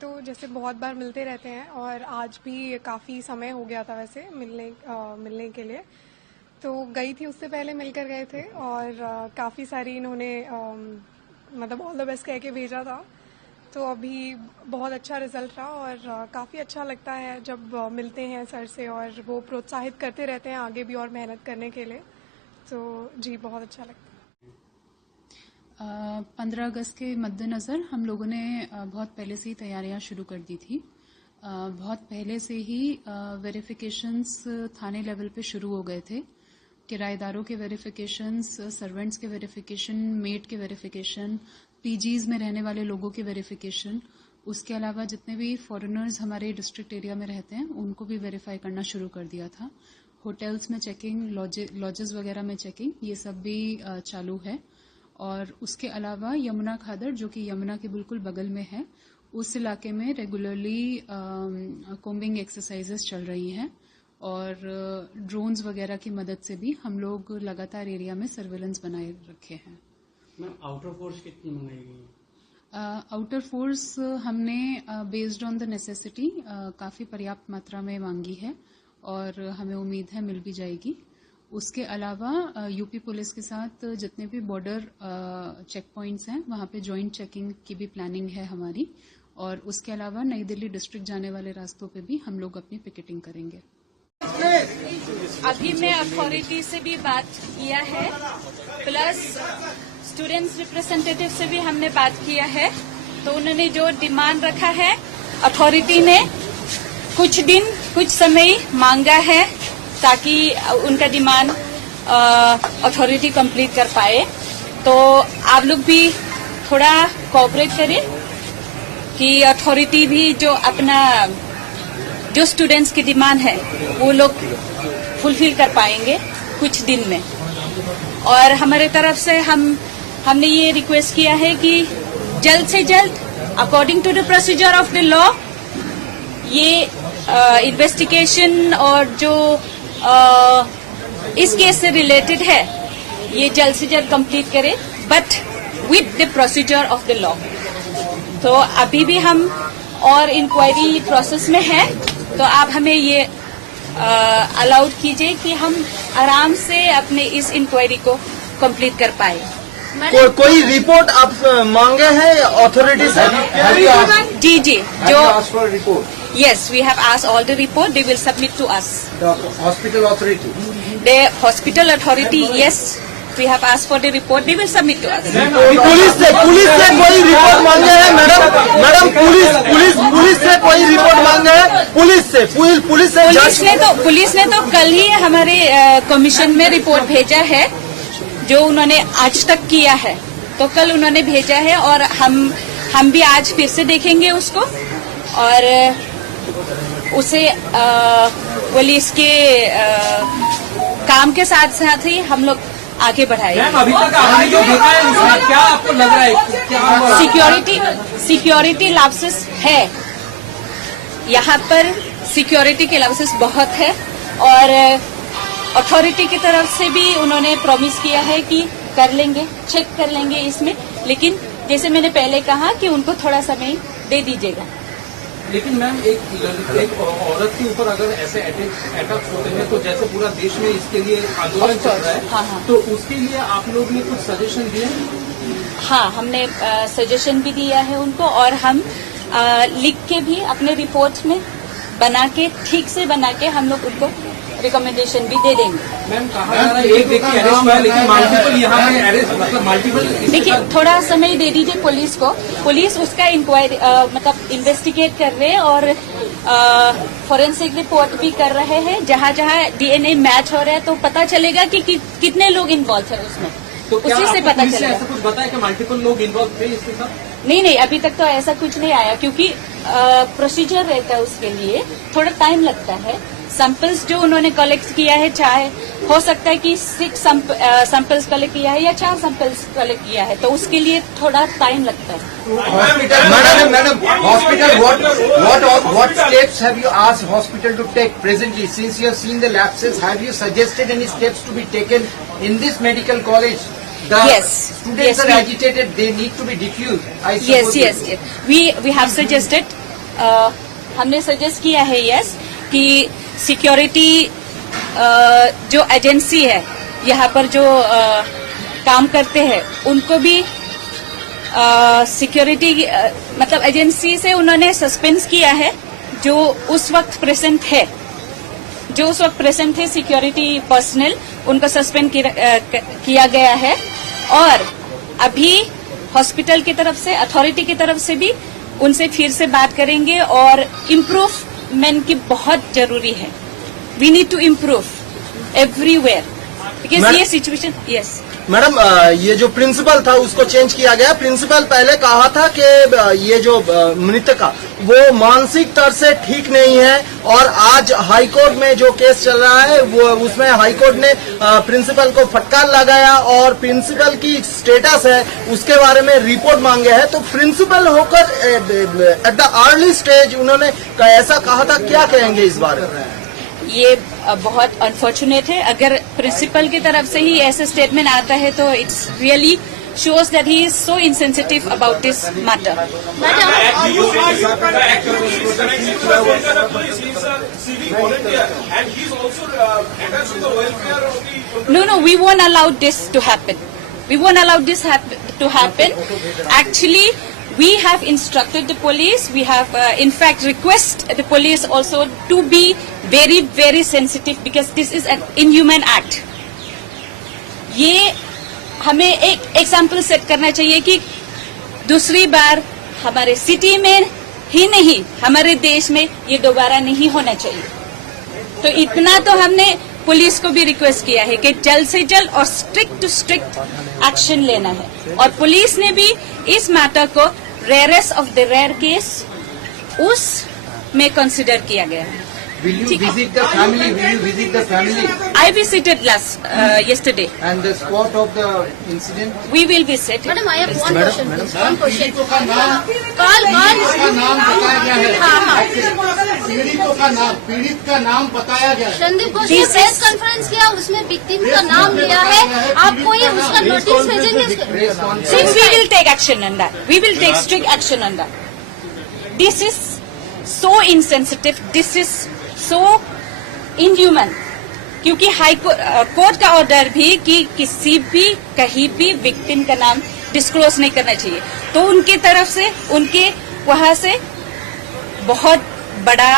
तो जैसे बहुत बार मिलते रहते हैं और आज भी काफ़ी समय हो गया था वैसे मिलने के लिए। तो गई थी, उससे पहले मिलकर गए थे और काफ़ी सारी इन्होंने मतलब ऑल द बेस्ट कह के भेजा था। तो अभी बहुत अच्छा रिजल्ट रहा और काफ़ी अच्छा लगता है जब मिलते हैं सर से और वो प्रोत्साहित करते रहते हैं आगे भी और मेहनत करने के लिए। तो जी बहुत अच्छा लगता है। 15 अगस्त के मद्देनज़र हम लोगों ने बहुत पहले से ही तैयारियां शुरू कर दी थी। बहुत पहले से ही वेरिफिकेशंस थाने लेवल पे शुरू हो गए थे। किराएदारों के वेरिफिकेशंस, सर्वेंट्स के वेरिफिकेशन, मेड के वेरिफिकेशन, पीजीज में रहने वाले लोगों के वेरिफिकेशन, उसके अलावा जितने भी फॉरेनर्स हमारे डिस्ट्रिक्ट एरिया में रहते हैं उनको भी वेरीफाई करना शुरू कर दिया था। होटल्स में चेकिंग, लॉजेस वगैरह में चेकिंग, ये सब भी चालू है। और उसके अलावा यमुना खादर, जो कि यमुना के बिल्कुल बगल में है, उस इलाके में रेगुलरली कोम्बिंग एक्सरसाइजेस चल रही हैं और ड्रोन्स वगैरह की मदद से भी हम लोग लगातार एरिया में सर्वेलेंस बनाए रखे हैं। मैम, आउटर फोर्स कितनी मंगाई गई है? आउटर फोर्स हमने बेस्ड ऑन द नेसेसिटी काफ़ी पर्याप्त मात्रा में मांगी है और हमें उम्मीद है मिल भी जाएगी। उसके अलावा यूपी पुलिस के साथ जितने भी बॉर्डर चेक पॉइंट्स हैं वहां पे जॉइंट चेकिंग की भी प्लानिंग है हमारी। और उसके अलावा नई दिल्ली डिस्ट्रिक्ट जाने वाले रास्तों पे भी हम लोग अपनी पिकेटिंग करेंगे। अभी मैं अथॉरिटी से भी बात किया है, प्लस स्टूडेंट्स रिप्रेजेंटेटिव से भी हमने बात किया है। तो उन्होंने जो डिमांड रखा है, अथॉरिटी ने कुछ समय मांगा है ताकि उनका डिमांड अथॉरिटी कंप्लीट कर पाए। तो आप लोग भी थोड़ा कोऑपरेट करें कि अथॉरिटी भी जो स्टूडेंट्स की डिमांड है वो लोग फुलफिल कर पाएंगे कुछ दिन में। और हमारे तरफ से हमने ये रिक्वेस्ट किया है कि जल्द से जल्द according to the procedure of the law ये इन्वेस्टिगेशन और जो इस केस से रिलेटेड है ये जल्द से जल्द कंप्लीट करें, but with the procedure of the law. तो अभी भी हम और इंक्वायरी प्रोसेस में है, तो आप हमें ये अलाउड कीजिए कि हम आराम से अपने इस इंक्वायरी को कंप्लीट कर पाए। कोई रिपोर्ट आप मांगे हैं अथॉरिटी से? जी जो report? Yes, we have asked all the report. They will submit to us. The hospital authority? The hospital authority, yes, we have asked for the report. They will submit to us. Police से कोई report मांगे हैं madam? Police से कोई report मांगे हैं? Police ने तो कल ही हमारे कमीशन में रिपोर्ट भेजा है, जो उन्होंने आज तक किया है। तो कल उन्होंने भेजा है और हम भी आज फिर से देखेंगे उसको और उसे पुलिस के काम के साथ साथ ही हम लोग आगे बढ़ाएंगे। अभी तक आपने जो देखा है उसमें क्या आपको लग रहा है? सिक्योरिटी लैप्सेस है, यहाँ पर सिक्योरिटी के लैप्सेस बहुत है और अथॉरिटी की तरफ से भी उन्होंने प्रॉमिस किया है कि कर लेंगे, चेक कर लेंगे इसमें। लेकिन जैसे मैंने पहले कहा कि उनको थोड़ा समय दे दीजिएगा। लेकिन मैम, एक औरत के ऊपर अगर ऐसे अटैक्स होते हैं तो जैसे पूरा देश में इसके लिए आंदोलन चल रहा है, हाँ। तो उसके लिए आप लोग ने कुछ सजेशन दिए? हाँ, हमने सजेशन भी दिया है उनको और हम लिख के भी अपने रिपोर्ट में ठीक से बना के हम लोग उनको रिकमेंडेशन भी दे देंगे। मैम, कहा जा रहा है एक व्यक्ति अरेस्ट हुआ है लेकिन मल्टीपल यहाँ पे अरेस्ट, मतलब मल्टीपल। देखिए, थोड़ा समय दे दीजिए पुलिस को। पुलिस उसका इंक्वायरी मतलब इन्वेस्टिगेट कर रहे हैं और फॉरेंसिक रिपोर्ट भी कर रहे हैं। जहाँ डीएनए मैच हो रहा है तो पता चलेगा कि कितने लोग इन्वॉल्व है उसमें। तो उसी से पता चलेगा। ऐसा कुछ बताया कि मल्टीपल लोग इन्वॉल्व थे इसके साथ? नहीं, अभी तक तो ऐसा कुछ नहीं आया, क्योंकि प्रोसीजर रहता है उसके लिए, थोड़ा टाइम लगता है। सैंपल्स जो उन्होंने कलेक्ट किया है, चाहे हो सकता है कि 6 सैंपल्स कलेक्ट किया है या 4 सैंपल्स कलेक्ट किया है, तो उसके लिए थोड़ा टाइम लगता है। Madam, hospital, what steps have you asked hospital to take presently since you have seen the lapses? Have you suggested any steps to be taken in this medical college? Yes. Students are agitated. They need to be diffused. I suppose Yes. We have suggested हमने suggest किया है yes कि security जो agency है यहाँ पर जो काम करते हैं उनको भी सिक्योरिटी मतलब एजेंसी से उन्होंने सस्पेंड किया है जो उस वक्त प्रेजेंट है सिक्योरिटी पर्सनल उनको सस्पेंड किया गया है और अभी हॉस्पिटल की तरफ से अथॉरिटी की तरफ से भी उनसे फिर से बात करेंगे और इम्प्रूवमेंट की बहुत जरूरी है. We need to improve everywhere because ये सिचुएशन यस मैडम ये जो प्रिंसिपल था उसको चेंज किया गया. प्रिंसिपल पहले कहा था कि ये जो मृतका वो मानसिक तरह से ठीक नहीं है और आज हाईकोर्ट में जो केस चल रहा है वो उसमें हाईकोर्ट ने प्रिंसिपल को फटकार लगाया और प्रिंसिपल की स्टेटस है उसके बारे में रिपोर्ट मांगे है. तो प्रिंसिपल होकर एट द अर्ली स्टेज उन्होंने ऐसा कहा था, क्या कहेंगे इस बारे में? ये बहुत अनफॉर्चुनेट है. अगर प्रिंसिपल की तरफ से ही ऐसे स्टेटमेंट आता है तो it's really shows that he is so insensitive about this matter. No, we won't allow this to happen. We won't allow this to happen. Actually, we have instructed the police. We have, in fact, request the police also to be very, very sensitive because this is an inhuman act. ये हमें एक example set करना चाहिए कि दूसरी बार हमारे city में ही नहीं हमारे देश में ये दोबारा नहीं होना चाहिए. तो इतना तो हमने पुलिस को भी रिक्वेस्ट किया है कि जल्द से जल्द और स्ट्रिक्ट टू स्ट्रिक्ट एक्शन लेना है और पुलिस ने भी इस मैटर को rarest of the rare case उस में कंसिडर किया गया है. Will you visit the family? Will you visit the family? I visited yesterday. And the spot of the incident? We will visit. Madam, I have one question. One question. पीड़ितों का नाम बताया गया है. पीड़ित का नाम बताया गया है. रणदीप घोष ने प्रेस कॉन्फ्रेंस किया, उसमें विक्टिम का नाम लिया है. आप कोई उसका नोटिस भेजेंगे? Since we will take action on that. We will take strict action on that. This is so insensitive. This is so inhuman. क्योंकि हाई कोर्ट का ऑर्डर भी कि किसी भी कहीं भी विक्टिम का नाम डिस्क्लोज नहीं करना चाहिए. तो उनकी तरफ से उनके वहां से बहुत बड़ा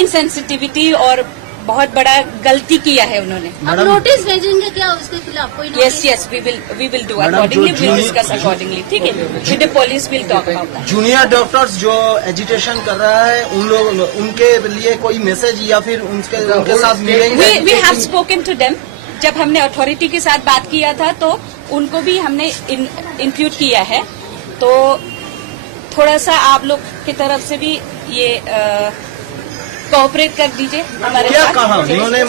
इनसेंसिटिविटी और बहुत बड़ा गलती किया है उन्होंने. आप नोटिस भेजेंगे क्या उसके खिलाफ? कोई yes we will do accordingly. Will discuss accordingly. ठीक है. With the police will talk about that. Junior doctors जो एजिटेशन कर रहा है उन लोग उनके लिए कोई मैसेज या फिर उनके साथ मिलेंगे? We have spoken to them. जब हमने अथॉरिटी के साथ बात किया था तो उनको भी हमने इंक्लूड किया है. तो थोड़ा सा आप लोग की तरफ से भी ये कोऑपरेट कर दीजिए हमारे क्या साथ. कहा उन्होंने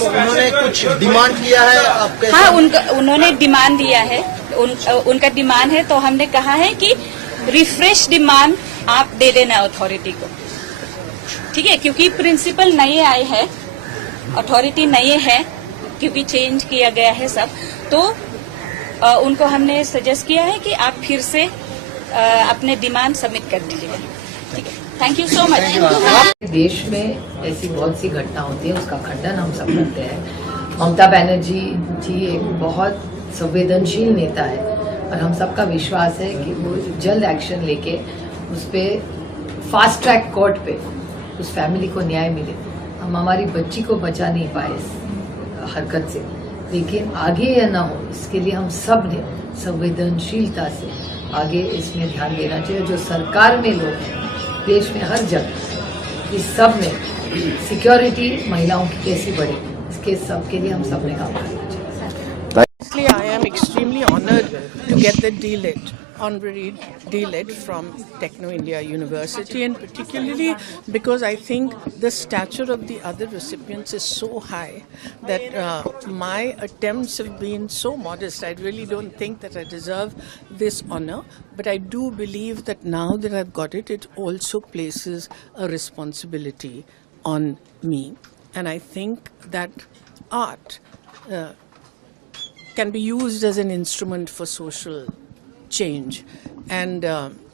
कुछ डिमांड किया है आपके? हाँ, उन्होंने डिमांड दिया है. उनका डिमांड है तो हमने कहा है कि रिफ्रेश डिमांड आप दे देना अथॉरिटी को. ठीक है. क्योंकि प्रिंसिपल नए आए हैं, अथॉरिटी नए है क्योंकि चेंज किया गया है सब. तो उनको हमने सजेस्ट किया है कि आप फिर से अपने डिमांड सबमिट कर दीजिएगा. ठीक है. Thank you so much. देश में ऐसी बहुत सी घटना होती है, उसका खंडन हम सब करते हैं. ममता बनर्जी जी एक बहुत संवेदनशील नेता है और हम सबका विश्वास है कि वो जल्द एक्शन लेके उस पर फास्ट ट्रैक कोर्ट पे उस फैमिली को न्याय मिले. हम हमारी बच्ची को बचा नहीं पाए इस हरकत से, लेकिन आगे यह ना हो इसके लिए हम सब ने संवेदनशीलता से आगे इसमें ध्यान देना चाहिए. जो सरकार में लोग हैं देश में हर जगह इस सब में सिक्योरिटी महिलाओं की कैसी बढ़े इसके सब के लिए हम सब ने काम करना चाहिए. I am extremely honored to get the D.Litt, honorary D.Litt from Techno India University, and particularly because I think the stature of the other recipients is so high that my attempts have been so modest. I really don't think that I deserve this honor, but I do believe that now that I've got it, it also places a responsibility on me. And I think that art can be used as an instrument for social change. And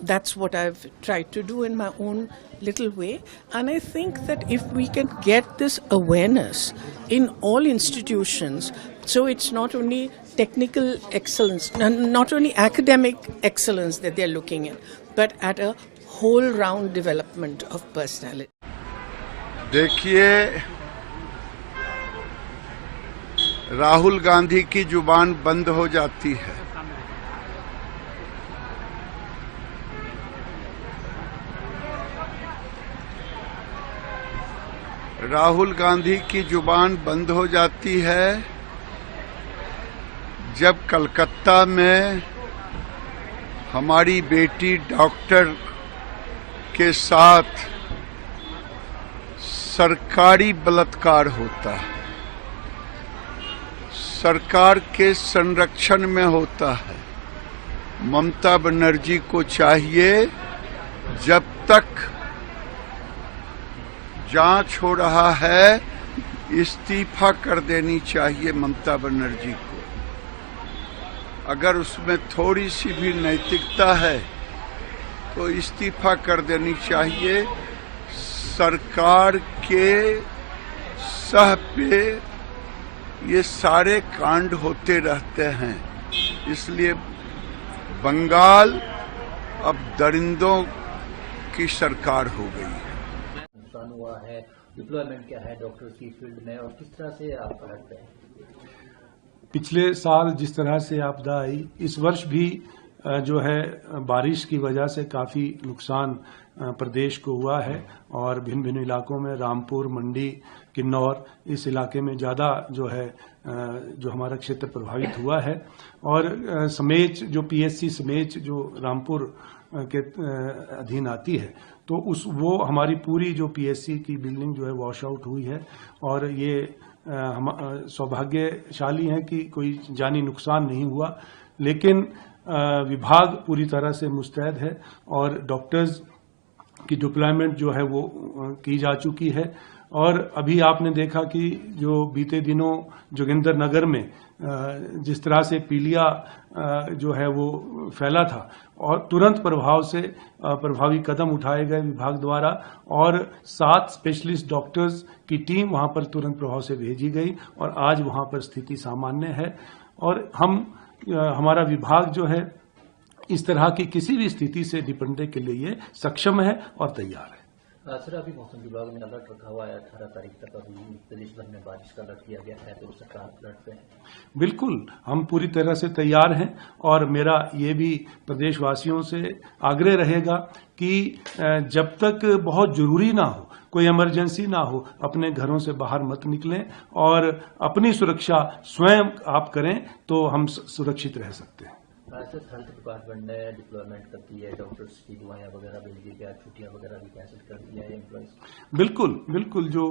that's what I've tried to do in my own little way. And I think that if we can get this awareness in all institutions, so it's not only technical excellence, not only academic excellence that they're looking at, but at a whole round development of personality. देखिए, राहुल गांधी की जुबान बंद हो जाती है, राहुल गांधी की जुबान बंद हो जाती है जब कलकत्ता में हमारी बेटी डॉक्टर के साथ सरकारी बलात्कार होता है, सरकार के संरक्षण में होता है। ममता बनर्जी को चाहिए जब तक जांच हो रहा है इस्तीफा कर देनी चाहिए ममता बनर्जी को। अगर उसमें थोड़ी सी भी नैतिकता है तो इस्तीफा कर देनी चाहिए। सरकार के सह पे ये सारे कांड होते रहते हैं, इसलिए बंगाल अब दरिंदों की सरकार हो गई है। नुकसान हुआ है, डिप्लॉयमेंट क्या है डॉक्टर्स की फील्ड में, और किस तरह से आप पढ़ते हैं? पिछले साल जिस तरह से आपदा आई, इस वर्ष भी जो है बारिश की वजह से काफ़ी नुकसान प्रदेश को हुआ है और भिन्न भिन्न इलाकों में, रामपुर, मंडी, किन्नौर, इस इलाके में ज़्यादा जो है जो हमारा क्षेत्र प्रभावित हुआ है। और समेच जो पीएससी समेच जो रामपुर के अधीन आती है, तो वो हमारी पूरी जो पीएससी की बिल्डिंग जो है वॉश आउट हुई है। और ये हम सौभाग्यशाली हैं कि कोई जानी नुकसान नहीं हुआ, लेकिन विभाग पूरी तरह से मुस्तैद है और डॉक्टर्स की डिप्लॉयमेंट जो है वो की जा चुकी है। और अभी आपने देखा कि जो बीते दिनों जोगिंदर नगर में जिस तरह से पीलिया जो है वो फैला था, और तुरंत प्रभाव से प्रभावी कदम उठाए गए विभाग द्वारा, और 7 स्पेशलिस्ट डॉक्टर्स की टीम वहां पर तुरंत प्रभाव से भेजी गई और आज वहां पर स्थिति सामान्य है। और हमारा विभाग जो है इस तरह की किसी भी स्थिति से निपटने के लिए सक्षम है और तैयार है। सर, अभी मौसम विभाग ने अलर्ट रखा हुआ है, 18 तारीख तक अभी प्रदेश भर में बारिश का अलर्ट किया गया है, तो सरकार अलर्ट पे है? बिल्कुल, हम पूरी तरह से तैयार हैं और मेरा ये भी प्रदेशवासियों से आग्रह रहेगा कि जब तक बहुत जरूरी ना हो, कोई इमरजेंसी ना हो, अपने घरों से बाहर मत निकलें और अपनी सुरक्षा स्वयं आप करें तो हम सुरक्षित रह सकते हैं। हेल्थ डिपार्टमेंट ने डिप्लॉयमेंट कर दी है, डॉक्टर्स की दवाइयां वगैरह मिल गई, क्या छुट्टियां वगैरह भी कैंसिल कर दी है एम्प्लॉइज? बिल्कुल जो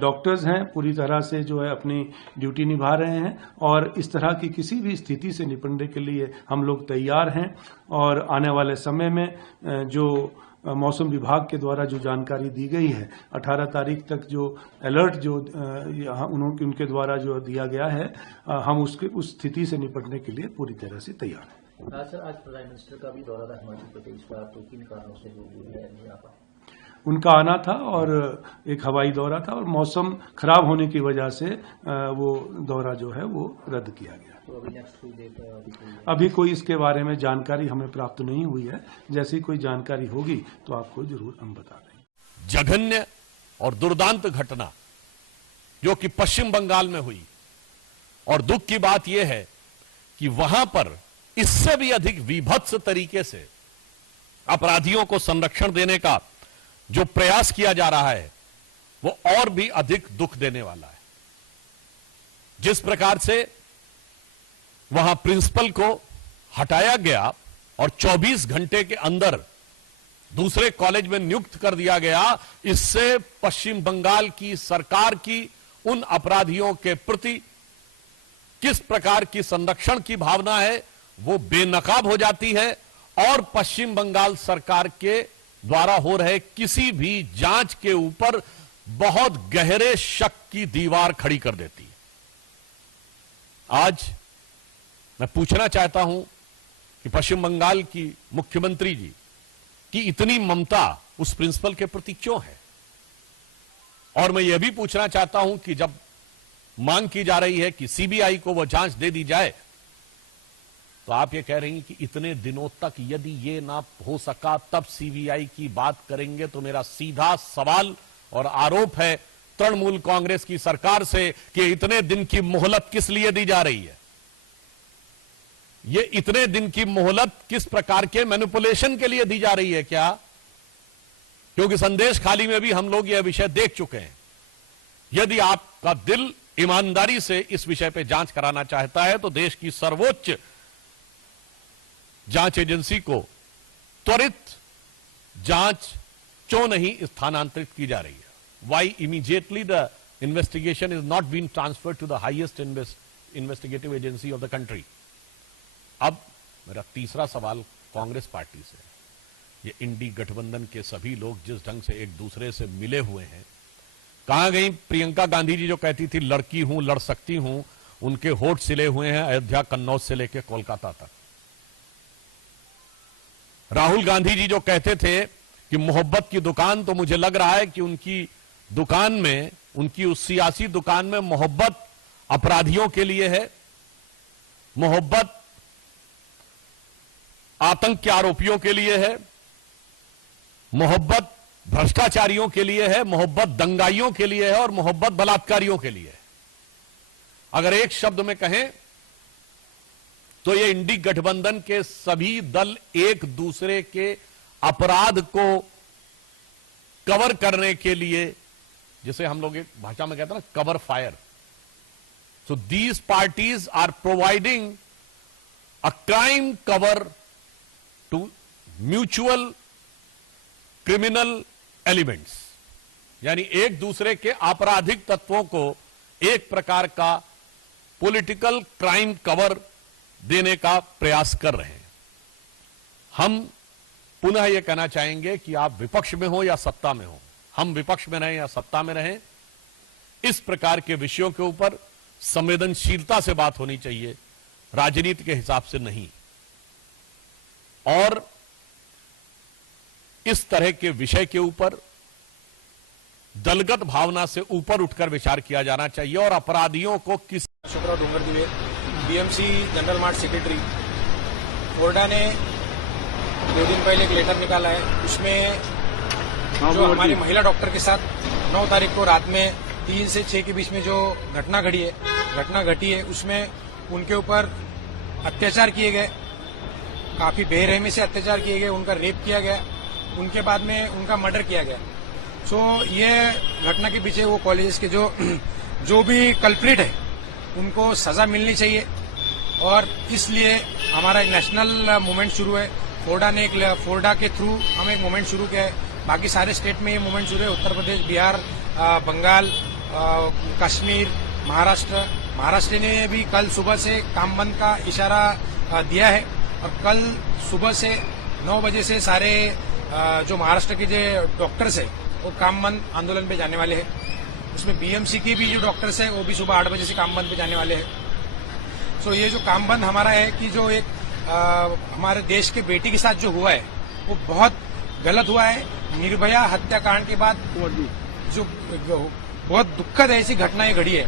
डॉक्टर्स हैं पूरी तरह से जो है अपनी ड्यूटी निभा रहे हैं और इस तरह की किसी भी स्थिति से निपटने के लिए हम लोग तैयार हैं। और आने वाले समय में जो मौसम विभाग के द्वारा जो जानकारी दी गई है, 18 तारीख तक जो अलर्ट जो उनके द्वारा जो दिया गया है, हम उस स्थिति से निपटने के लिए पूरी तरह से तैयार हैं। सर, आज प्राइम मिनिस्टर का भी दौरा था हिमाचल प्रदेश का, तो किन कारणों से नहीं आ पाए? उनका आना था और एक हवाई दौरा था और मौसम खराब होने की वजह से वो दौरा जो है वो रद्द किया गया। तो अभी नेक्स्ट कोई डेट अभी कोई इसके बारे में जानकारी हमें प्राप्त नहीं हुई है। जैसी कोई जानकारी होगी तो आपको जरूर हम बता देंगे। जघन्य और दुर्दांत घटना जो कि पश्चिम बंगाल में हुई, और दुख की बात यह है कि वहां पर इससे भी अधिक विभत्स तरीके से अपराधियों को संरक्षण देने का जो प्रयास किया जा रहा है वो और भी अधिक दुख देने वाला है। जिस प्रकार से वहां प्रिंसिपल को हटाया गया और 24 घंटे के अंदर दूसरे कॉलेज में नियुक्त कर दिया गया, इससे पश्चिम बंगाल की सरकार की उन अपराधियों के प्रति किस प्रकार की संरक्षण की भावना है वो बेनकाब हो जाती है और पश्चिम बंगाल सरकार के द्वारा हो रहे किसी भी जांच के ऊपर बहुत गहरे शक की दीवार खड़ी कर देती है। आज मैं पूछना चाहता हूं कि कि पश्चिम बंगाल की मुख्यमंत्री जी की इतनी ममता उस प्रिंसिपल के प्रति क्यों है। और मैं यह भी पूछना चाहता हूं कि जब मांग की जा रही है कि सीबीआई को वो जांच दे दी जाए, तो आप ये कह रही हैं कि इतने दिनों तक यदि ये ना हो सका तब सीबीआई की बात करेंगे। तो मेरा सीधा सवाल और आरोप है तृणमूल कांग्रेस की सरकार से कि इतने दिन की मोहलत किस लिए दी जा रही है। ये इतने दिन की मोहलत किस प्रकार के मैनिपुलेशन के लिए दी जा रही है क्या? क्योंकि संदेश खाली में भी हम लोग यह विषय देख चुके हैं। यदि आपका दिल ईमानदारी से इस विषय पे जांच कराना चाहता है तो देश की सर्वोच्च जांच एजेंसी को त्वरित जांच क्यों नहीं स्थानांतरित की जा रही है? Why immediately the investigation is not been transferred to the highest investigative agency of the country. अब मेरा तीसरा सवाल कांग्रेस पार्टी से, ये इंडी गठबंधन के सभी लोग जिस ढंग से एक दूसरे से मिले हुए हैं, कहां गई प्रियंका गांधी जी जो कहती थी लड़की हूं लड़ सकती हूं, उनके होठ सिले हुए हैं अयोध्या कन्नौज से लेकर कोलकाता तक। राहुल गांधी जी जो कहते थे कि मोहब्बत की दुकान, तो मुझे लग रहा है कि उनकी दुकान में, उनकी उस सियासी दुकान में मोहब्बत अपराधियों के लिए है, मोहब्बत आतंक के आरोपियों के लिए है, मोहब्बत भ्रष्टाचारियों के लिए है, मोहब्बत दंगाइयों के लिए है और मोहब्बत बलात्कारियों के लिए है। अगर एक शब्द में कहें तो ये इंडी गठबंधन के सभी दल एक दूसरे के अपराध को कवर करने के लिए, जिसे हम लोग एक भाषा में कहते हैं ना cover fire, so these parties are providing a crime cover to mutual criminal elements, यानी एक दूसरे के आपराधिक तत्वों को एक प्रकार का पॉलिटिकल क्राइम कवर देने का प्रयास कर रहे हैं। हम पुनः यह कहना चाहेंगे कि आप विपक्ष में हो या सत्ता में हो, हम विपक्ष में रहें या सत्ता में रहें, इस प्रकार के विषयों के ऊपर संवेदनशीलता से बात होनी चाहिए, राजनीति के हिसाब से नहीं। और इस तरह के विषय के ऊपर दलगत भावना से ऊपर उठकर विचार किया जाना चाहिए और अपराधियों को किस शुक्र डोंगर द्विवेद, बीएमसी जनरल मार्ट सेक्रेटरी। फोर्डा ने 2 दिन पहले एक लेटर निकाला है, उसमें जो हमारी महिला डॉक्टर के साथ 9 तारीख को रात में 3 से 6 के बीच में जो घटना घटी है उसमें उनके ऊपर अत्याचार किए गए, काफी बेरहमी से अत्याचार किए गए, उनका रेप किया गया, उनके बाद में उनका मर्डर किया गया। सो ये घटना के पीछे वो कॉलेजेस के जो भी कल्प्रिट है उनको सजा मिलनी चाहिए और इसलिए हमारा एक नेशनल मूवमेंट शुरू है। फोर्डा के थ्रू हम एक मूवमेंट शुरू किया है, बाकी सारे स्टेट में ये मूवमेंट शुरू है, उत्तर प्रदेश, बिहार, बंगाल, कश्मीर, महाराष्ट्र ने भी कल सुबह से काम बंद का इशारा दिया है और कल सुबह से 9 बजे से सारे जो महाराष्ट्र के जो डॉक्टर्स है वो काम बंद आंदोलन पे जाने वाले हैं। उसमें बीएमसी की भी जो डॉक्टर्स है वो भी सुबह 8 बजे से काम बंद पे जाने वाले हैं। सो ये जो काम बंद हमारा है कि जो एक हमारे देश के बेटी के साथ जो हुआ है वो बहुत गलत हुआ है। निर्भया हत्याकांड के बाद जो बहुत दुखद ऐसी घटनाएं घड़ी है,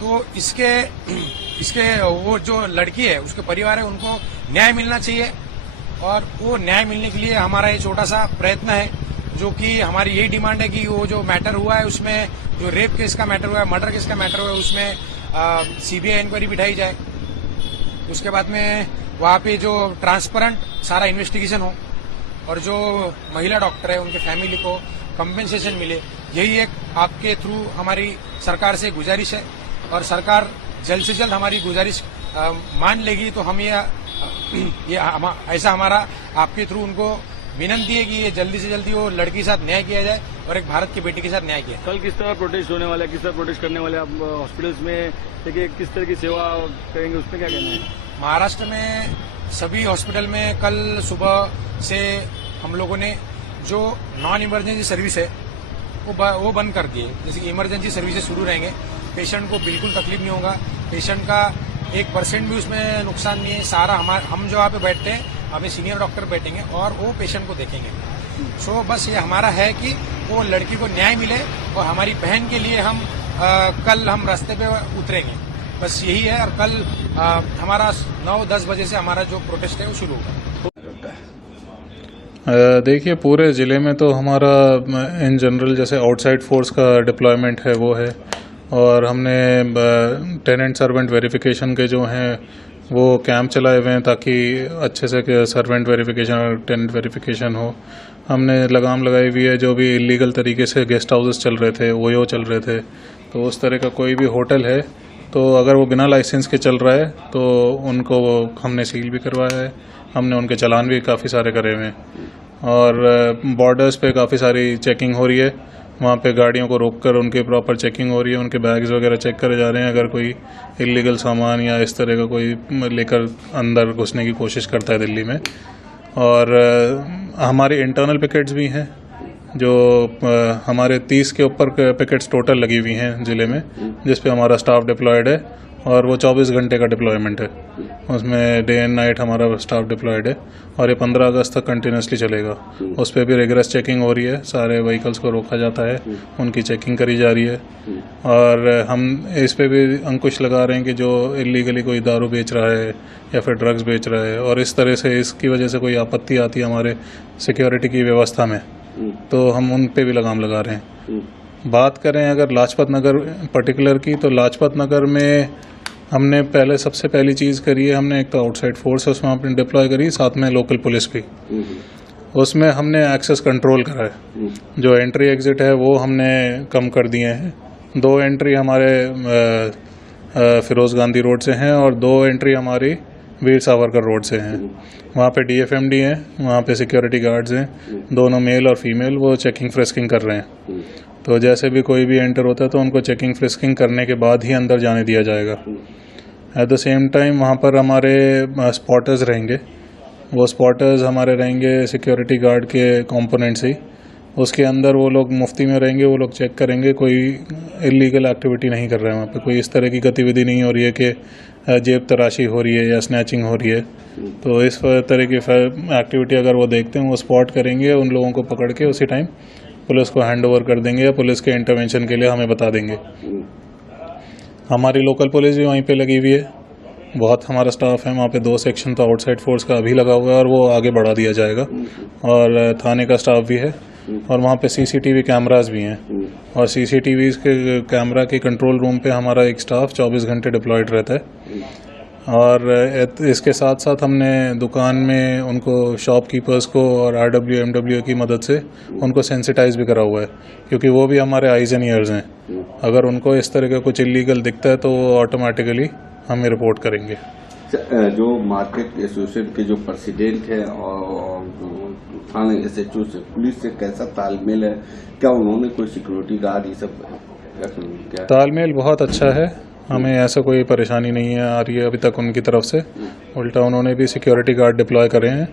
तो इसके वो जो लड़की है उसके परिवार है उनको न्याय मिलना चाहिए और वो न्याय मिलने के लिए हमारा ये छोटा सा प्रयत्न है, जो कि हमारी यही डिमांड है कि वो जो मैटर हुआ है उसमें जो रेप केस का मैटर हुआ है, मर्डर केस का मैटर हुआ है, उसमें सीबीआई इंक्वायरी बिठाई जाए। उसके बाद में वहाँ पे जो ट्रांसपेरेंट सारा इन्वेस्टिगेशन हो और जो महिला डॉक्टर है उनके फैमिली को कंपेंसेशन मिले। यही एक आपके थ्रू हमारी सरकार से गुजारिश है और सरकार जल्द से जल्द हमारी गुजारिश मान लेगी तो हम ऐसा हमारा आपके थ्रू उनको विनंती है कि ये जल्दी से जल्दी वो लड़की के साथ न्याय किया जाए और एक भारत की बेटी के साथ न्याय किया। कल किस तरह प्रोटेस्ट होने वाला है, किस तरह प्रोटेस्ट करने वाले आप हॉस्पिटल्स में, देखिए किस तरह की सेवा करेंगे, उसमें क्या कहना है? महाराष्ट्र में सभी हॉस्पिटल में कल सुबह से हम लोगों ने जो नॉन इमरजेंसी सर्विस है वो बंद कर दिए। जैसे कि इमरजेंसी सर्विसेज शुरू रहेंगे, पेशेंट को बिल्कुल तकलीफ नहीं होगा, पेशेंट का 1% भी उसमें नुकसान नहीं है। सारा हम जो यहाँ पे बैठते हैं, अभी सीनियर डॉक्टर बैठेंगे और वो पेशेंट को देखेंगे। सो बस ये हमारा है कि वो लड़की को न्याय मिले और हमारी बहन के लिए हम कल हम रास्ते पे उतरेंगे, बस यही है। और कल हमारा 9-10 बजे से हमारा जो प्रोटेस्ट है वो शुरू होगा। देखिए, पूरे ज़िले में तो हमारा इन जनरल जैसे आउटसाइड फोर्स का डिप्लॉयमेंट है वो है, और हमने टेनेंट सर्वेंट वेरिफिकेशन के जो हैं वो कैंप चलाए हुए हैं ताकि अच्छे से सर्वेंट वेरिफिकेशन और टेनेंट वेरिफिकेशन हो। हमने लगाम लगाई हुई है जो भी इलीगल तरीके से गेस्ट हाउसेस चल रहे थे, ओयो चल रहे थे, तो उस तरह का कोई भी होटल है तो अगर वो बिना लाइसेंस के चल रहा है तो उनको हमने सील भी करवाया है। हमने उनके चालान भी काफ़ी सारे करे हुए हैं और बॉर्डर्स पे काफ़ी सारी चेकिंग हो रही है। वहाँ पे गाड़ियों को रोककर उनकी प्रॉपर चेकिंग हो रही है, उनके बैग्स वगैरह चेक करे जा रहे हैं। अगर कोई इलीगल सामान या इस तरह का कोई लेकर अंदर घुसने की कोशिश करता है दिल्ली में। और हमारी इंटरनल पिकेट्स भी हैं जो हमारे 30 के ऊपर पिकेट्स टोटल लगी हुई हैं ज़िले में, जिस पे हमारा स्टाफ डिप्लॉयड है और वो 24 घंटे का डिप्लॉयमेंट है। उसमें डे एंड नाइट हमारा स्टाफ डिप्लॉयड है और ये 15 अगस्त तक कंटिन्यूसली चलेगा। उस पर भी रिगरस चेकिंग हो रही है, सारे व्हीकल्स को रोका जाता है, उनकी चेकिंग करी जा रही है। और हम इस पे भी अंकुश लगा रहे हैं कि जो इलीगली कोई दारू बेच रहा है या फिर ड्रग्स बेच रहा है और इस तरह से इसकी वजह से कोई आपत्ति आती है हमारे सिक्योरिटी की व्यवस्था में, तो हम उन पे भी लगाम लगा रहे हैं। बात करें अगर लाजपत नगर पर्टिकुलर की, तो लाजपत नगर में हमने पहले सबसे पहली चीज़ करी है, हमने एक तो आउटसाइड फोर्स है उसमें आपने डिप्लॉय करी, साथ में लोकल पुलिस भी। उसमें हमने एक्सेस कंट्रोल करा है, जो एंट्री एग्जिट है वो हमने कम कर दिए हैं। 2 एंट्री हमारे फिरोज़ गांधी रोड से हैं और 2 एंट्री हमारी वीर सावरकर रोड से हैं। वहाँ पे DFMD हैं, वहाँ पे सिक्योरिटी गार्ड्स हैं, दोनों मेल और फीमेल, वो चेकिंग फ्रिस्किंग कर रहे हैं। तो जैसे भी कोई भी एंटर होता है तो उनको चेकिंग फ्रिस्किंग करने के बाद ही अंदर जाने दिया जाएगा। एट द सेम टाइम वहाँ पर हमारे स्पॉटर्स रहेंगे, वो स्पॉटर्स हमारे रहेंगे सिक्योरिटी गार्ड के कंपोनेंट से ही। उसके अंदर वो लोग मुफ्ती में रहेंगे, वो लोग चेक करेंगे कोई इलीगल एक्टिविटी नहीं कर रहे हैं, वहाँ पे कोई इस तरह की गतिविधि नहीं हो रही है कि जेब तराशी हो रही है या स्नैचिंग हो रही है। तो इस तरह की एक्टिविटी अगर वो देखते हैं वो स्पॉट करेंगे, उन लोगों को पकड़ के उसी टाइम पुलिस को हैंड ओवर कर देंगे या पुलिस के इंटरवेंशन के लिए हमें बता देंगे। हमारी लोकल पुलिस भी वहीं पे लगी हुई है, बहुत हमारा स्टाफ है वहाँ पे। 2 सेक्शन तो आउटसाइड फोर्स का अभी लगा हुआ है और वो आगे बढ़ा दिया जाएगा, और थाने का स्टाफ भी है और वहाँ पे CCTV कैमरास भी हैं और CCTV के कैमरा के कंट्रोल रूम पे हमारा एक स्टाफ 24 घंटे डिप्लॉयड रहता है। और इसके साथ साथ हमने दुकान में उनको शॉपकीपर्स को और RWMW की मदद से उनको सेंसिटाइज भी करा हुआ है, क्योंकि वो भी हमारे आइज़ एंड ईयर्स हैं। अगर उनको इस तरह का कुछ इलीगल दिखता है तो वो ऑटोमेटिकली हमें रिपोर्ट करेंगे। जो मार्केट एसोसिएशन के जो प्रेसिडेंट है और थाना SHO से पुलिस से कैसा तालमेल है? क्या उन्होंने कोई सिक्योरिटी गार्ड ये सब क्या? तालमेल बहुत अच्छा है, हमें ऐसा कोई परेशानी नहीं है आ रही है अभी तक उनकी तरफ से। उल्टा उन्होंने भी सिक्योरिटी गार्ड डिप्लॉय करे हैं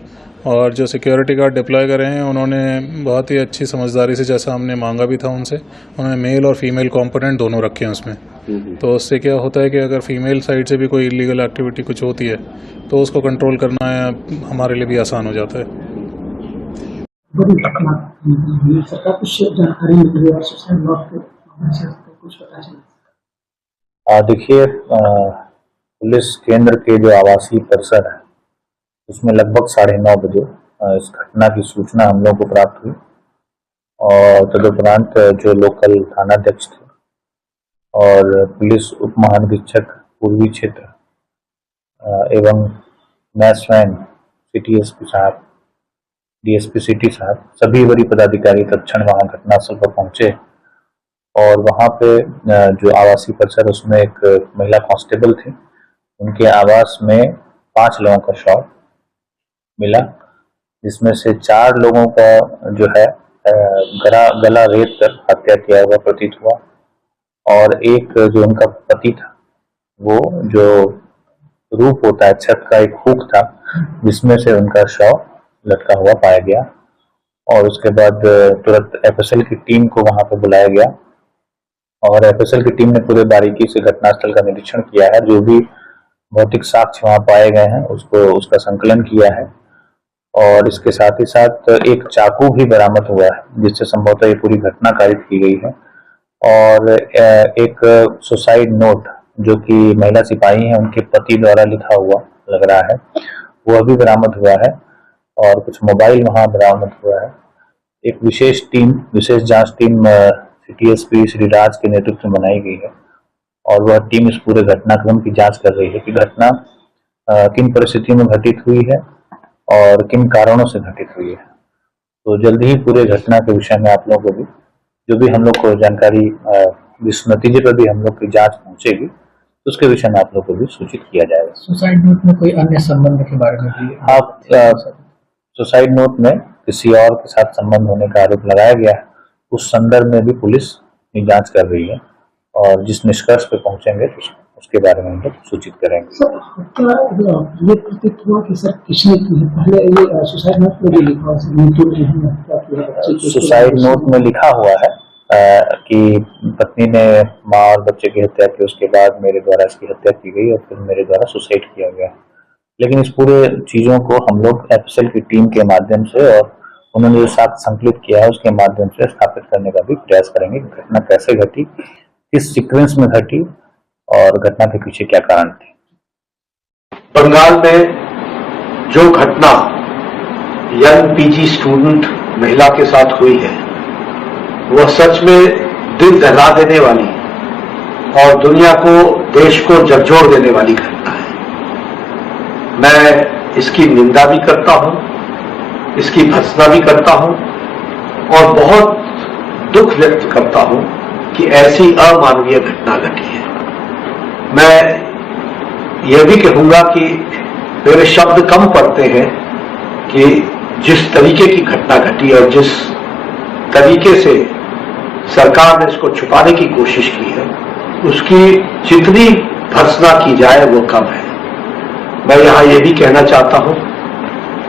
और जो सिक्योरिटी गार्ड डिप्लॉय करे हैं उन्होंने बहुत ही अच्छी समझदारी से, जैसा हमने मांगा भी था उनसे, उन्होंने मेल और फीमेल कंपोनेंट दोनों रखे हैं उसमें। तो उससे क्या होता है कि अगर फीमेल साइड से भी कोई इलीगल एक्टिविटी कुछ होती है तो उसको कंट्रोल करना हमारे लिए भी आसान हो जाता है। बड़ी घटना सरकार कुछ जानकारी मिल रही है और सोशल ब्लॉक के कुछ पता चला? देखिए, पुलिस केंद्र के जो आवासीय परिसर है उसमें लगभग 9:30 बजे इस घटना की सूचना हम लोगों को प्राप्त हुई और तदुपरांत जो लोकल थानाध्यक्ष थे और पुलिस उप महानिरीक्षक पूर्वी क्षेत्र एवं मैं स्वयं सिटी SP साहब, DSP सिटी साहब, सभी वरीय पदाधिकारी तत्क्षण वहाँ घटनास्थल पर पहुंचे और वहाँ पे जो आवासीय परिसर उसमें एक महिला कांस्टेबल थे, उनके आवास में 5 लोगों का शव मिला, जिसमें से 4 लोगों का जो है गला रेत कर हत्या किया हुआ प्रतीत हुआ और एक जो उनका पति था वो जो रूप होता है छत का एक हुक था जिसमें से उनका शव लटका हुआ पाया गया और उसके बाद तुरंत FSL की टीम को वहां पर बुलाया गया और FSL की टीम ने पूरे बारीकी से घटनास्थल का निरीक्षण किया है। जो भी भौतिक साक्ष्य वहाँ पाए गए हैं उसका संकलन किया है। और इसके साथ ही साथ एक चाकू भी बरामद हुआ है जिससे संभवतः ये पूरी घटना कारित की गई है। और एक सुसाइड नोट जो कि महिला सिपाही हैं उनके पति द्वारा लिखा हुआ लग रहा है, वह भी बरामद हुआ है। और कुछ मोबाइल वहाँ बरामद हुआ है। एक विशेष जांच टीम CTSP श्री राज के नेतृत्व में बनाई गई है और वह टीम इस पूरे घटनाक्रम की जांच कर रही है कि घटना किन परिस्थितियों में घटित हुई है और किन कारणों से घटित हुई है। तो जल्दी ही पूरे घटना के विषय में आप लोगों को भी जो भी हम लोग को जानकारी जिस नतीजे पर भी हम लोग की जांच पहुंचेगी उसके विषय में आप लोग को भी सूचित किया जाएगा। सुसाइड नोट में कोई अन्य संबंध के बारे में भी आप सुसाइड नोट में किसी और के साथ संबंध होने का आरोप लगाया गया है, उस संदर्भ में भी पुलिस जांच कर रही है और जिस निष्कर्ष पे पहुंचेंगे उसके बारे में हम लोग सूचित करेंगे। सर, ये प्रतीत हुआ कि सर किसने की है? पहले ये सुसाइड नोट में भी लिखा हुआ सुसाइड नोट में लिखा हुआ है कि पत्नी ने माँ और बच्चे की हत्या की, उसके बाद मेरे द्वारा इसकी हत्या की गई और फिर मेरे द्वारा सुसाइड किया गया। लेकिन इस पूरे चीजों को हम लोग FSL की टीम के माध्यम से और उन्होंने जो साक्ष्य संकलित किया है उसके माध्यम से स्थापित करने का भी प्रयास करेंगे। घटना कैसे घटी, किस सीक्वेंस में घटी और घटना के पीछे क्या कारण थे। बंगाल में जो घटना यंग PG स्टूडेंट महिला के साथ हुई है वह सच में दिल दहला देने वाली और दुनिया को, देश को झकझोर देने वाली घटना है। मैं इसकी निंदा भी करता हूं, इसकी भर्त्सना भी करता हूं और बहुत दुख व्यक्त करता हूं कि ऐसी अमानवीय घटना घटी है। मैं यह भी कहूंगा कि मेरे शब्द कम पड़ते हैं कि जिस तरीके की घटना घटी और जिस तरीके से सरकार ने इसको छुपाने की कोशिश की है उसकी जितनी भर्त्सना की जाए वो कम है। मैं यहां यह भी कहना चाहता हूं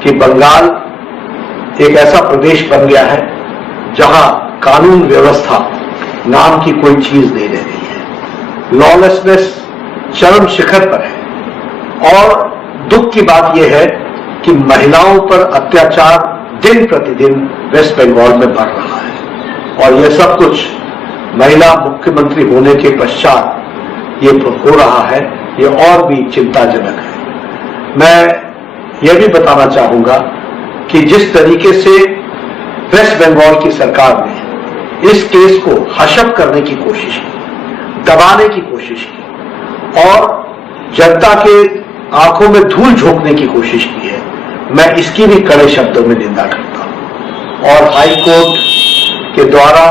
कि बंगाल एक ऐसा प्रदेश बन गया है जहां कानून व्यवस्था नाम की कोई चीज नहीं रह गई है। लॉलेसनेस चरम शिखर पर है और दुख की बात यह है कि महिलाओं पर अत्याचार दिन प्रतिदिन वेस्ट बंगाल में बढ़ रहा है और यह सब कुछ महिला मुख्यमंत्री होने के पश्चात ये हो रहा है, ये और भी चिंताजनक है। मैं यह भी बताना चाहूंगा कि जिस तरीके से वेस्ट बंगाल की सरकार ने इस केस को हशप करने की कोशिश की, दबाने की कोशिश की और जनता के आंखों में धूल झोंकने की कोशिश की है, मैं इसकी भी कड़े शब्दों में निंदा करता हूं। और हाई कोर्ट के द्वारा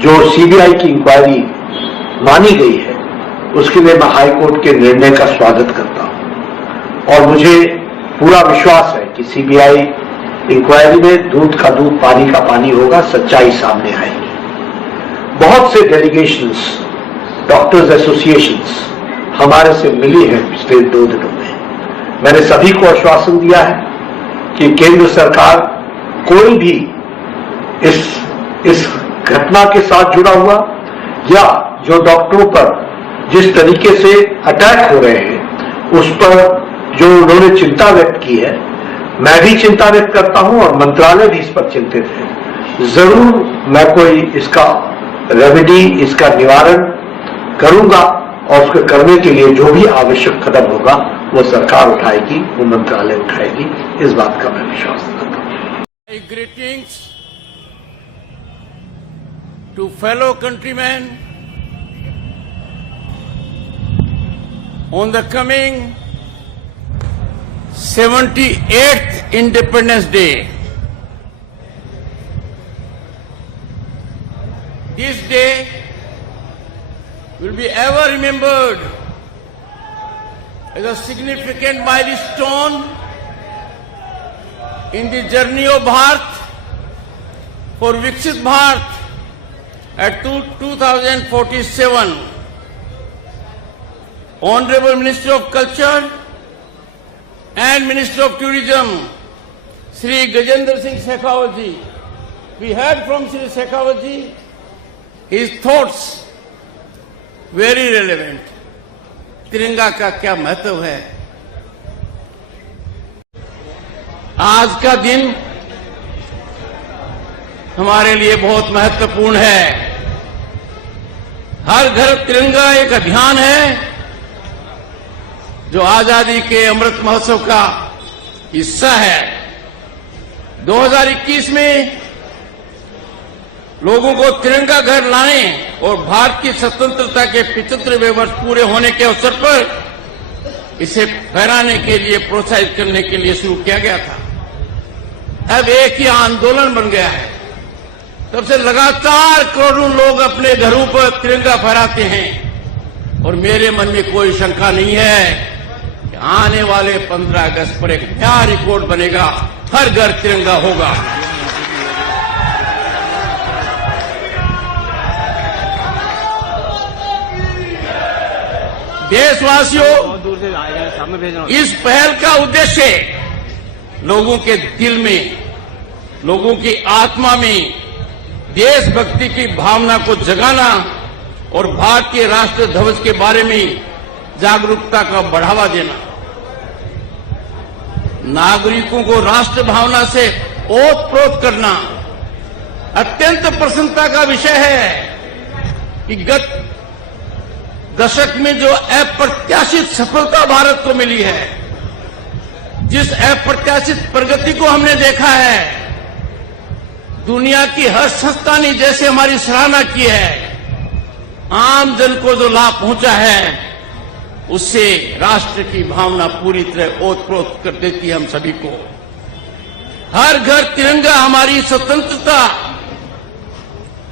जो CBI की इंक्वायरी मानी गई है उसके लिए मैं हाई कोर्ट के निर्णय का स्वागत करता हूं और मुझे पूरा विश्वास है कि CBI इंक्वायरी में दूध का दूध पानी का पानी होगा, सच्चाई सामने आएगी। बहुत से डेलीगेशंस, डॉक्टर्स एसोसिएशंस हमारे से मिली हैं पिछले 2 दिनों में। मैंने सभी को आश्वासन दिया है कि केंद्र सरकार कोई भी इस घटना के साथ जुड़ा हुआ या जो डॉक्टरों पर जिस तरीके से अटैक हो रहे हैं उस पर जो उन्होंने चिंता व्यक्त की है, मैं भी चिंता व्यक्त करता हूं और मंत्रालय भी इस पर चिंतित है। जरूर मैं कोई इसका रेमेडी, इसका निवारण करूंगा और उसको करने के लिए जो भी आवश्यक कदम होगा वो सरकार उठाएगी, वो मंत्रालय उठाएगी, इस बात का मैं विश्वास करता हूं। Greetings to fellow countryman on the coming 78th Independence Day. This day will be ever remembered as a significant milestone in the journey of Bharat for Viksit Bharat at 2047. Honorable Minister of Culture and Minister of Tourism, Sri Gajendra Singh Shekhawat ji. We heard from Sri Shekhawat ji, his thoughts very relevant. तिरंगा का क्या महत्व है। आज का दिन हमारे लिए बहुत महत्वपूर्ण है। हर घर तिरंगा एक अभियान है जो आजादी के अमृत महोत्सव का हिस्सा है। 2021 में लोगों को तिरंगा घर लाने और भारत की स्वतंत्रता के 75वें वर्ष पूरे होने के अवसर पर इसे फहराने के लिए, प्रोत्साहित करने के लिए शुरू किया गया था। अब एक ही आंदोलन बन गया है। तब से लगातार करोड़ों लोग अपने घरों पर तिरंगा फहराते हैं और मेरे मन में कोई शंका नहीं है कि आने वाले 15 अगस्त पर एक नया रिकॉर्ड बनेगा, हर घर तिरंगा होगा। देशवासियों, इस पहल का उद्देश्य लोगों के दिल में, लोगों की आत्मा में देशभक्ति की भावना को जगाना और भारतीय राष्ट्र ध्वज के बारे में जागरूकता का बढ़ावा देना। नागरिकों को राष्ट्र भावना से ओतप्रोत करना अत्यंत प्रसन्नता का विषय है कि गत दशक में जो अप्रत्याशित सफलता भारत को मिली है, जिस अप्रत्याशित प्रगति को हमने देखा है, दुनिया की हर संस्था ने जैसे हमारी सराहना की है, आम जन को जो लाभ पहुंचा है, उससे राष्ट्र की भावना पूरी तरह ओतप्रोत कर देती है हम सभी को। हर घर तिरंगा हमारी स्वतंत्रता,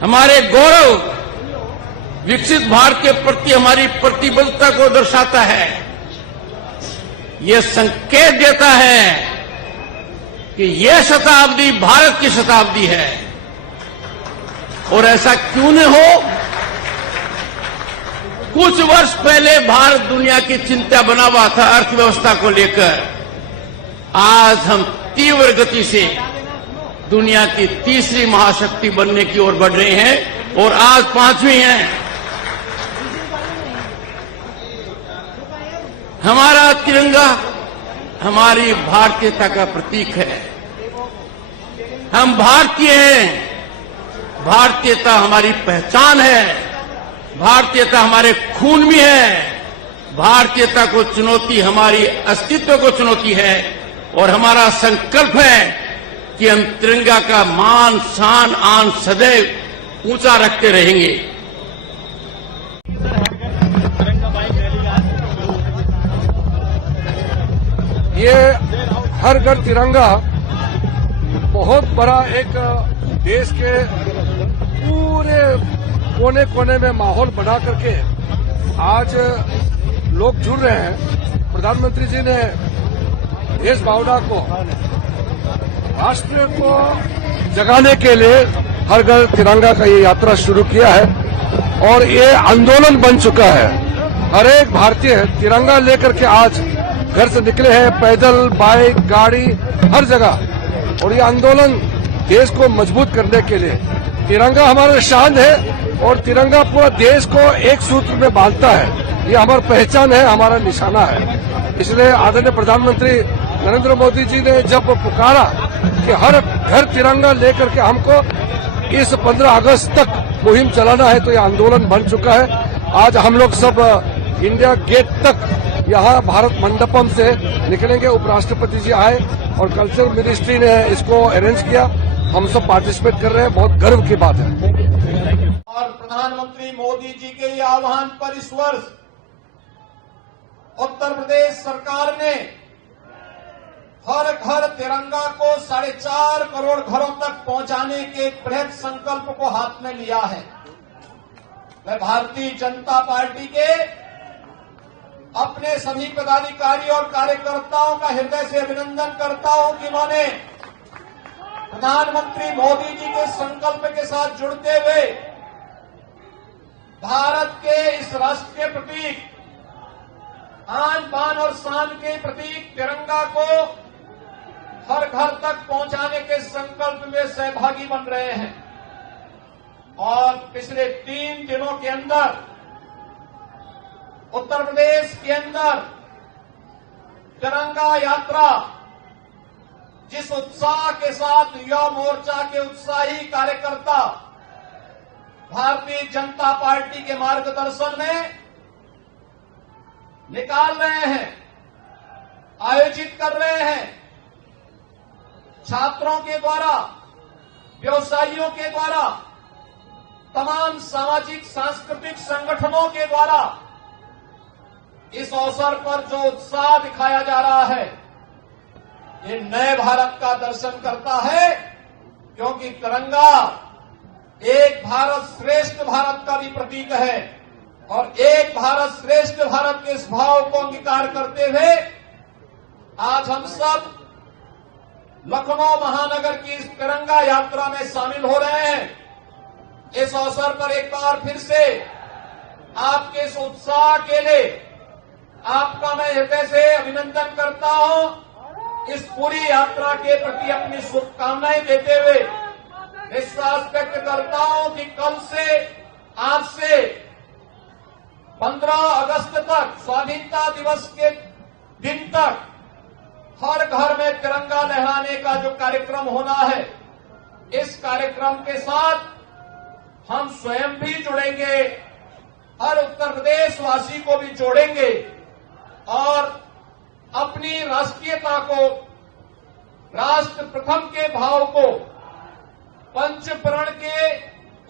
हमारे गौरव, विकसित भारत के प्रति हमारी प्रतिबद्धता को दर्शाता है। यह संकेत देता है कि यह शताब्दी भारत की शताब्दी है। और ऐसा क्यों न हो, कुछ वर्ष पहले भारत दुनिया की चिंता बना हुआ था अर्थव्यवस्था को लेकर। आज हम तीव्र गति से दुनिया की तीसरी महाशक्ति बनने की ओर बढ़ रहे हैं और आज 5वीं हैं। हमारा तिरंगा हमारी भारतीयता का प्रतीक है। हम भारतीय हैं। भारतीयता हमारी पहचान है। भारतीयता हमारे खून में है। भारतीयता को चुनौती हमारी अस्तित्व को चुनौती है और हमारा संकल्प है कि हम तिरंगा का मान, शान, आन सदैव ऊंचा रखते रहेंगे। ये हर घर तिरंगा बहुत बड़ा एक देश के पूरे कोने कोने में माहौल बना करके आज लोग जुड़ रहे हैं। प्रधानमंत्री जी ने देश भावना को, राष्ट्र को जगाने के लिए हर घर तिरंगा का ये यात्रा शुरू किया है और ये आंदोलन बन चुका है। हर एक भारतीय तिरंगा लेकर के आज घर से निकले हैं, पैदल, बाइक, गाड़ी, हर जगह। और ये आंदोलन देश को मजबूत करने के लिए, तिरंगा हमारा शान है और तिरंगा पूरा देश को एक सूत्र में बांधता है। ये हमारी पहचान है, हमारा निशाना है। इसलिए आदरणीय प्रधानमंत्री नरेंद्र मोदी जी ने जब पुकारा कि हर घर तिरंगा लेकर के हमको इस 15 अगस्त तक मुहिम चलाना है, तो ये आंदोलन बन चुका है। आज हम लोग सब इंडिया गेट तक यहाँ भारत मंडपम से निकलेंगे। उपराष्ट्रपति जी आए और कल्चर मिनिस्ट्री ने इसको अरेंज किया। हम सब पार्टिसिपेट कर रहे हैं, बहुत गर्व की बात है। और प्रधानमंत्री मोदी जी के ये आह्वान पर इस वर्ष उत्तर प्रदेश सरकार ने हर घर तिरंगा को 4.5 करोड़ घरों तक पहुंचाने के एक बृहद संकल्प को हाथ में लिया है। मैं भारतीय जनता पार्टी के अपने सभी पदाधिकारी और कार्यकर्ताओं का हृदय से अभिनंदन करता हूं कि उन्होंने प्रधानमंत्री मोदी जी के संकल्प के साथ जुड़ते हुए भारत के इस राष्ट्र के प्रतीक, आन बान और शान के प्रतीक तिरंगा को हर घर तक पहुंचाने के संकल्प में सहभागी बन रहे हैं। और पिछले 3 दिनों के अंदर उत्तर प्रदेश के अंदर तिरंगा यात्रा जिस उत्साह के साथ युवा मोर्चा के उत्साही कार्यकर्ता भारतीय जनता पार्टी के मार्गदर्शन में निकाल रहे हैं, आयोजित कर रहे हैं, छात्रों के द्वारा, व्यवसायियों के द्वारा, तमाम सामाजिक सांस्कृतिक संगठनों के द्वारा इस अवसर पर जो उत्साह दिखाया जा रहा है, ये नए भारत का दर्शन करता है, क्योंकि तिरंगा एक भारत श्रेष्ठ भारत का भी प्रतीक है और एक भारत श्रेष्ठ भारत के इस भाव को अंगीकार करते हुए आज हम सब लखनऊ महानगर की इस तिरंगा यात्रा में शामिल हो रहे हैं। इस अवसर पर एक बार फिर से आपके इस उत्साह के लिए आपका मैं हृदय से अभिनंदन करता हूं। इस पूरी यात्रा के प्रति अपनी शुभकामनाएं देते हुए विश्वास व्यक्त करता हूं कि कल से, आज से 15 अगस्त तक, स्वाधीनता दिवस के दिन तक हर घर में तिरंगा लहराने का जो कार्यक्रम होना है, इस कार्यक्रम के साथ हम स्वयं भी जुड़ेंगे, हर उत्तर प्रदेश वासी को भी जोड़ेंगे और अपनी राष्ट्रीयता को, राष्ट्र प्रथम के भाव को, पंचप्रण के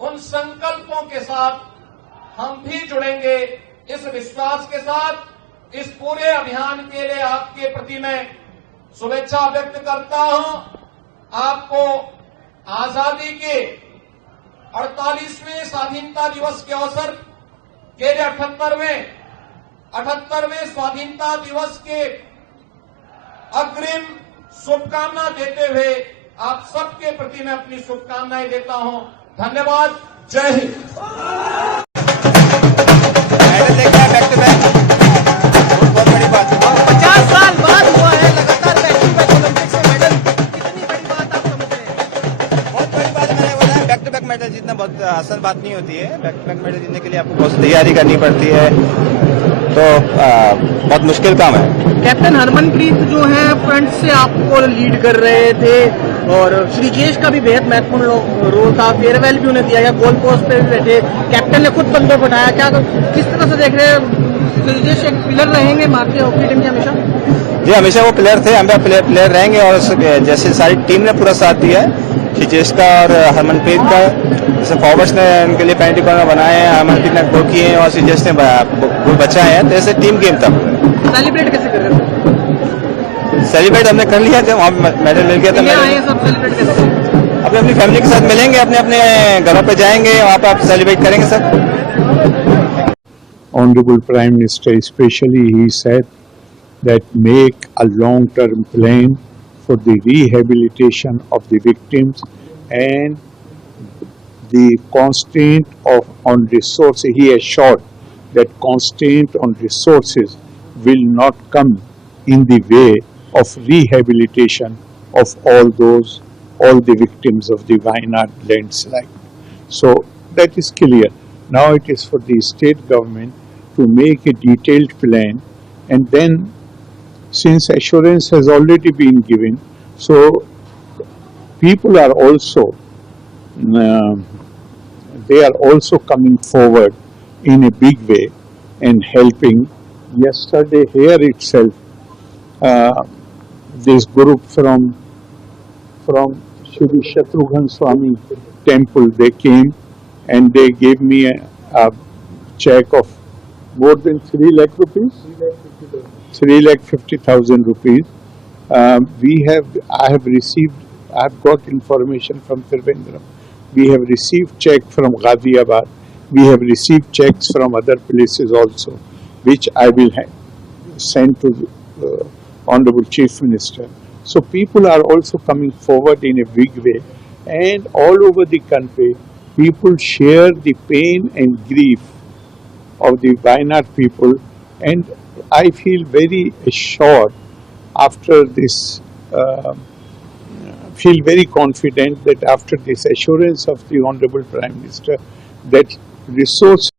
उन संकल्पों के साथ हम भी जुड़ेंगे। इस विश्वास के साथ इस पूरे अभियान के लिए आपके प्रति मैं शुभेच्छा व्यक्त करता हूं। आपको आजादी के 48वें स्वाधीनता दिवस के अवसर के लिए 78वें स्वाधीनता दिवस के अग्रिम शुभकामना देते हुए आप सबके प्रति मैं अपनी शुभकामनाएं देता हूं। धन्यवाद। जय हिंद। बैक टू बैक बहुत बड़ी बात। 50 साल बाद हुआ है लगातार बैक टू बैक ओलंपिक्स में मेडल, कितनी बड़ी बात आप समझ रहे हैं? बहुत बड़ी बात। मैंने बोला है बैक टू बैक मेडल जीतना बहुत आसान बात नहीं होती है। बैक टू बैक मेडल जीतने के लिए आपको बहुत तैयारी करनी पड़ती है, तो बहुत मुश्किल काम है। कैप्टन हरमनप्रीत जो है फ्रंट से आपको लीड कर रहे थे और श्रीजेश का भी बेहद महत्वपूर्ण रोल था। फेयरवेल भी उन्हें दिया गया, गोल पोस्ट पे भी बैठे, कैप्टन ने खुद बंदे उठाया। क्या किस तरह से देख रहे हैं, श्रीजेश एक पिलर रहेंगे भारतीय हॉकी टीम के हमेशा? जी, हमेशा वो प्लेयर थे, हम प्लेयर रहेंगे और जैसे सारी टीम ने पूरा साथ दिया है श्रीजेश का और हरमनप्रीत का। जैसे फॉरवर्ड्स ने उनके लिए पेनल्टी कॉर्नर बनाए हैं, हरमनप्रीत ने गोल किए हैं और श्रीजेश ने गोल बचाए हैं, तो ऐसे टीम गेम था। सेलिब्रेट कैसे कर रहे हैं? सेलिब्रेट हमने कर लिया जब वहाँ मेडल मिल गया था। सब सेलिब्रेट कैसे? अपनी फैमिली के साथ मिलेंगे, अपने अपने घरों पे जाएंगे, वहाँ पे आप सेलिब्रेट करेंगे सब। Honorable Prime Minister especially, he said that make a long-term plan for the rehabilitation of the victims and the constraint on resources. He assured that constraint on resources will not come in the way of rehabilitation of all the victims of the Wayanad landslide. So that is clear. Now it is for the state government to make a detailed plan, and then since assurance has already been given, so people are also they are also coming forward in a big way and helping. Yesterday here itself, this group from Shri Shatrughan Swami temple, they came and they gave me a check of more than 3 lakh rupees, 3,50,000 rupees. I have got information from Trivandrum. We have received check from Ghaziabad. We have received checks from other places also, which I will send to the Honorable Chief Minister. So people are also coming forward in a big way, and all over the country, people share the pain and grief of the Wayanad people, and I feel very assured after this, feel very confident that after this assurance of the Honorable Prime Minister that resource